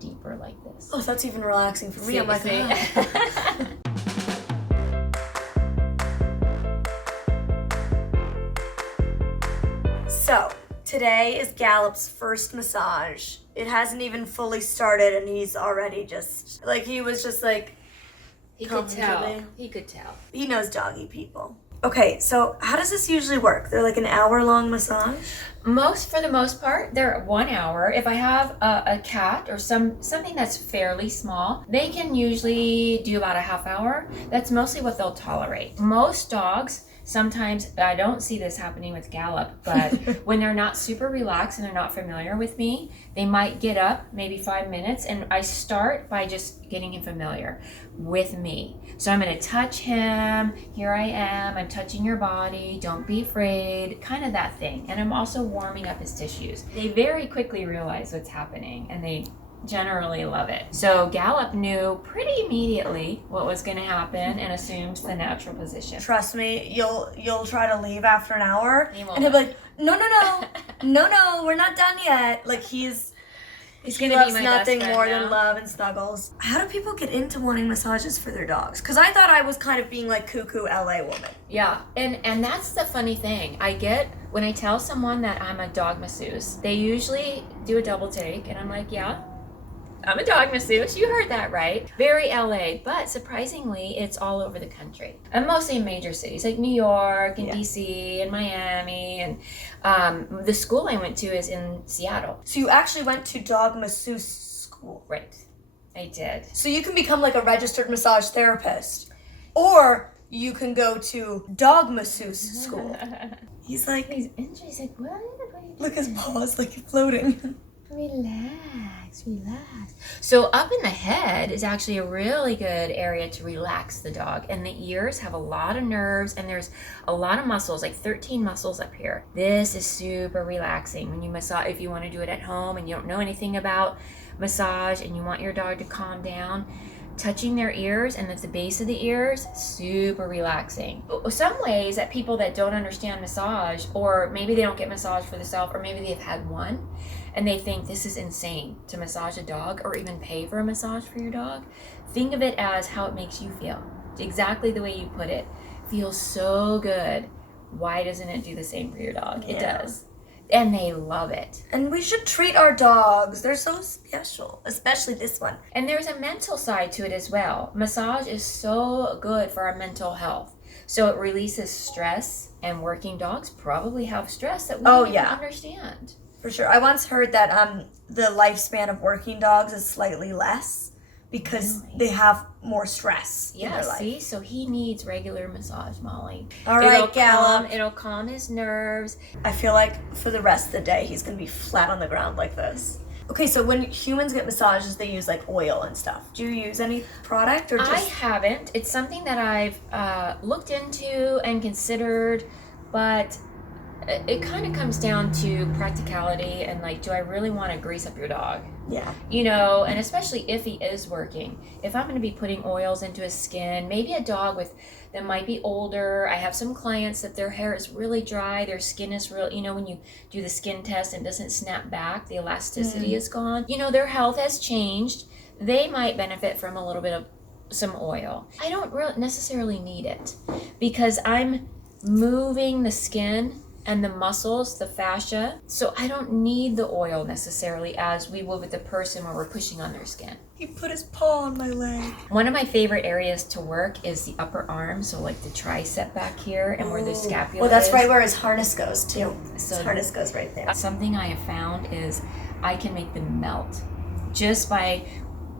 deeper like this. Oh, that's even relaxing for me. See, I'm like, see? oh. So, today is Gallop's first massage. It hasn't even fully started and he's already just, like, he was just like, He come could to tell. me. He could tell. He knows doggy people. Okay, so how does this usually work? They're like an hour-long massage? For the most part, they're 1 hour. If I have a cat or something that's fairly small, they can usually do about a half hour. That's mostly what they'll tolerate. Most dogs, sometimes, I don't see this happening with Gallop, but when they're not super relaxed and they're not familiar with me, they might get up maybe 5 minutes, and I start by just getting him familiar with me. So I'm going to touch him. Here I am. I'm touching your body. Don't be afraid. Kind of that thing. And I'm also warming up his tissues. They very quickly realize what's happening, and they generally love it. So Gallop knew pretty immediately what was going to happen and assumed the natural position. Trust me, you'll try to leave after an hour, He won't. and he'll be like, no, we're not done yet. Like he gonna be loves my nothing best friend more now. than love and snuggles. How do people get into wanting massages for their dogs? Because I thought I was kind of being like cuckoo LA woman. Yeah, and that's the funny thing. I get when I tell someone that I'm a dog masseuse, they usually do a double take, and I'm like, yeah, I'm a dog masseuse. You heard that right. Very LA, but surprisingly, it's all over the country. And mostly in major cities like New York and DC and Miami. And the school I went to is in Seattle. So you actually went to dog masseuse school. Right, I did. So you can become like a registered massage therapist. Or you can go to dog masseuse school. He's like, He's what? look his paws like he's floating. Relax. So up in the head is actually a really good area to relax the dog. And the ears have a lot of nerves, and there's a lot of muscles, like 13 muscles up here. This is super relaxing when you massage. If you want to do it at home and you don't know anything about massage and you want your dog to calm down, touching their ears and at the base of the ears, super relaxing. Some ways that people that don't understand massage, or maybe they don't get massage for themselves, or maybe they've had one and they think this is insane to massage a dog or even pay for a massage for your dog. Think of it as how it makes you feel. Exactly the way you put it. Feels so good. Why doesn't it do the same for your dog? Yeah. It does. And they love it. And we should treat our dogs. They're so special, especially this one. And there's a mental side to it as well. Massage is so good for our mental health. So it releases stress, and working dogs probably have stress that we don't even understand. For sure. I once heard that the lifespan of working dogs is slightly less because they have more stress in their life. See? So he needs regular massage, Molly. All right, Gallop. It'll calm his nerves. I feel like for the rest of the day, he's going to be flat on the ground like this. Okay, so when humans get massages, they use like oil and stuff. Do you use any product or just... I haven't. It's something that I've looked into and considered, but it kind of comes down to practicality and like, do I really want to grease up your dog? Yeah. You know, and especially if he is working. If I'm going to be putting oils into his skin, maybe a dog that might be older. I have some clients that their hair is really dry, their skin is real, you know, when you do the skin test and it doesn't snap back, the elasticity is gone. You know, their health has changed. They might benefit from a little bit of some oil. I don't really necessarily need it because I'm moving the skin and the muscles, the fascia. So I don't need the oil necessarily as we would with the person where we're pushing on their skin. He put his paw on my leg. One of my favorite areas to work is the upper arm, so like the tricep back here and where the scapula Well, that's is. right where his harness goes too. So His harness goes right there. Something I have found is I can make them melt just by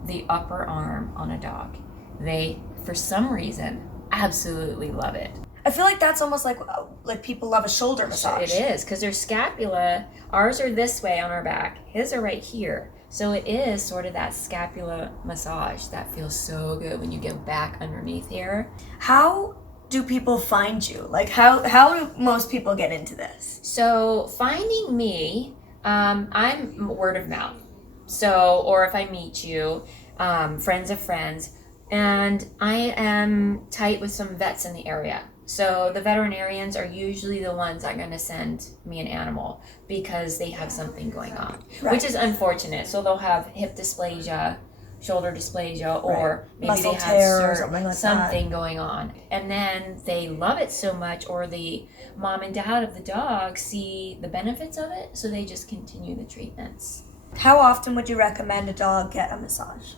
the upper arm on a dog. They, for some reason, absolutely love it. I feel like that's almost like people love a shoulder massage. It is, because their scapula, ours are this way on our back, his are right here. So it is sort of that scapula massage that feels so good when you get back underneath here. How do people find you? Like how do most people get into this? So finding me, I'm word of mouth. So, or if I meet you, friends of friends, and I am tight with some vets in the area. So the veterinarians are usually the ones that are going to send me an animal because they have something going on, which is unfortunate. So they'll have hip dysplasia, shoulder dysplasia, or maybe muscle they tear or have something going on. And then they love it so much, or the mom and dad of the dog see the benefits of it, so they just continue the treatments. How often would you recommend a dog get a massage?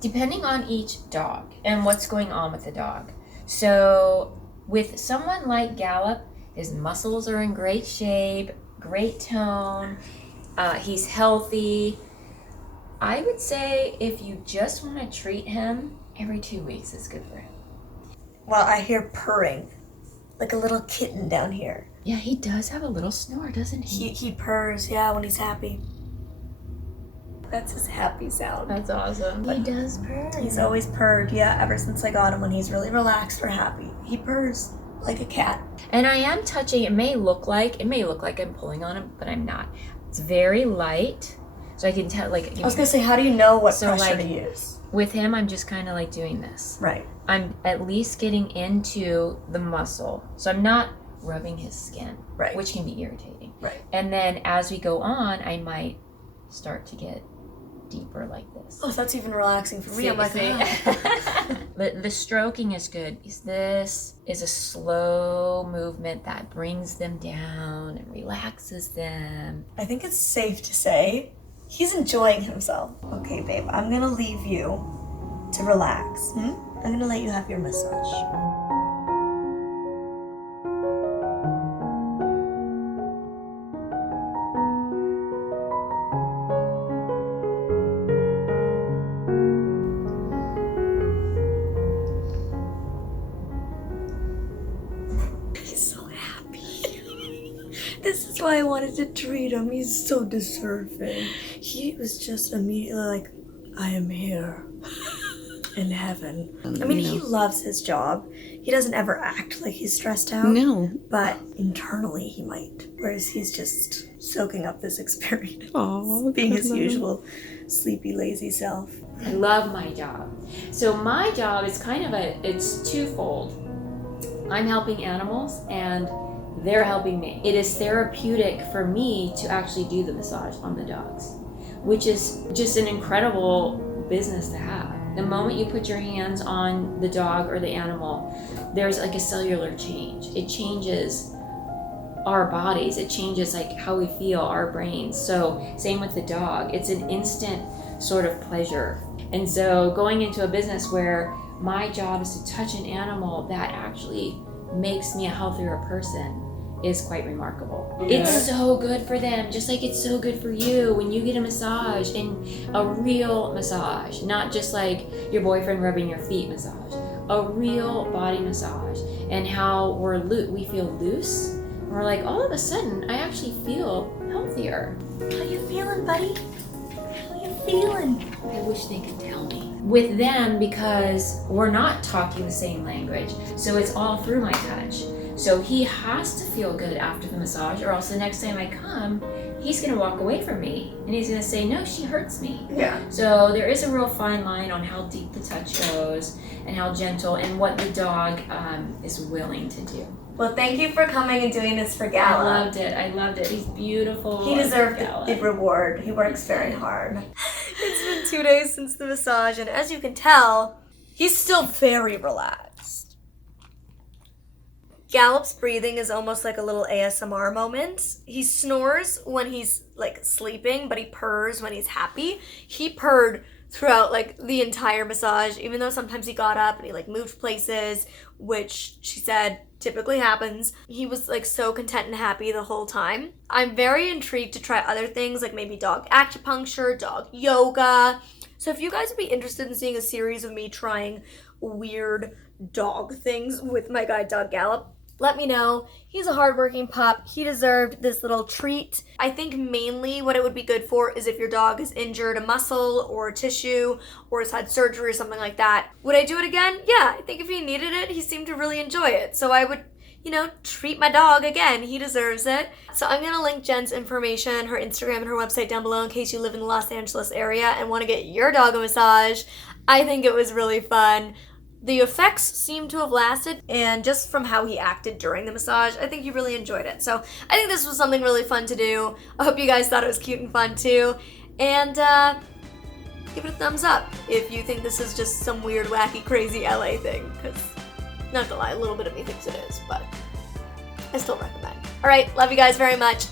Depending on each dog and what's going on with the dog. So with someone like Gallop, his muscles are in great shape, great tone, he's healthy. I would say if you just want to treat him, every 2 weeks is good for him. Well, I hear purring, like a little kitten down here. Yeah, he does have a little snore, doesn't he? He purrs, yeah, when he's happy. That's his happy sound. That's awesome. He does purr. He's always purred, yeah, ever since I got him. When he's really relaxed or happy, he purrs like a cat. And I am touching. It may look like I'm pulling on him, but I'm not. It's very light, so I can tell. Like I was gonna say, how do you know what pressure to use? With him, I'm just kind of like doing this. Right. I'm at least getting into the muscle, so I'm not rubbing his skin, right, which can be irritating. Right. And then as we go on, I might start to get deeper like this. Oh, that's even relaxing for me. I'm like, the stroking is good. This is a slow movement that brings them down and relaxes them. I think it's safe to say he's enjoying himself. Okay, babe, I'm gonna leave you to relax. I'm gonna let you have your massage. This is why I wanted to treat him. He's so deserving. He was just immediately like, I am here in heaven. I mean, he loves his job. He doesn't ever act like he's stressed out. No. But internally he might. Whereas he's just soaking up this experience. Oh, being his usual sleepy, lazy self. I love my job. So my job is it's twofold. I'm helping animals and they're helping me. It is therapeutic for me to actually do the massage on the dogs, which is just an incredible business to have. The moment you put your hands on the dog or the animal, there's like a cellular change. It changes our bodies. It changes like how we feel, our brains. So same with the dog. It's an instant sort of pleasure. And so going into a business where my job is to touch an animal that actually makes me a healthier person is quite remarkable. Yeah. It's so good for them, just like it's so good for you when you get a massage, and a real massage, not just like your boyfriend rubbing your feet massage, a real body massage, and how we feel loose. We're like, all of a sudden, I actually feel healthier. How you feeling, buddy? How you feeling? I wish they could tell me. With them, because we're not talking the same language, so it's all through my touch. So he has to feel good after the massage, or else the next time I come, he's gonna walk away from me and he's gonna say, no, she hurts me. Yeah. So there is a real fine line on how deep the touch goes and how gentle and what the dog is willing to do. Well, thank you for coming and doing this for Gallop. I loved it. He's beautiful. He deserved the reward. He works very hard. It's been 2 days since the massage, and as you can tell, he's still very relaxed. Gallop's breathing is almost like a little ASMR moment. He snores when he's like sleeping, but he purrs when he's happy. He purred throughout like the entire massage, even though sometimes he got up and he like moved places, which she said typically happens. He was like so content and happy the whole time. I'm very intrigued to try other things like maybe dog acupuncture, dog yoga. So if you guys would be interested in seeing a series of me trying weird dog things with my guide dog Gallop, let me know. He's a hardworking pup. He deserved this little treat. I think mainly what it would be good for is if your dog is injured a muscle or a tissue or has had surgery or something like that. Would I do it again? Yeah, I think if he needed it, he seemed to really enjoy it. So I would, treat my dog again. He deserves it. So I'm going to link Jen's information, her Instagram and her website down below in case you live in the Los Angeles area and want to get your dog a massage. I think it was really fun. the effects seem to have lasted, and just from how he acted during the massage, I think he really enjoyed it. So I think this was something really fun to do. I hope you guys thought it was cute and fun too. And give it a thumbs up if you think this is just some weird, wacky, crazy LA thing. Because, not gonna lie, a little bit of me thinks it is, but I still recommend. Alright, love you guys very much.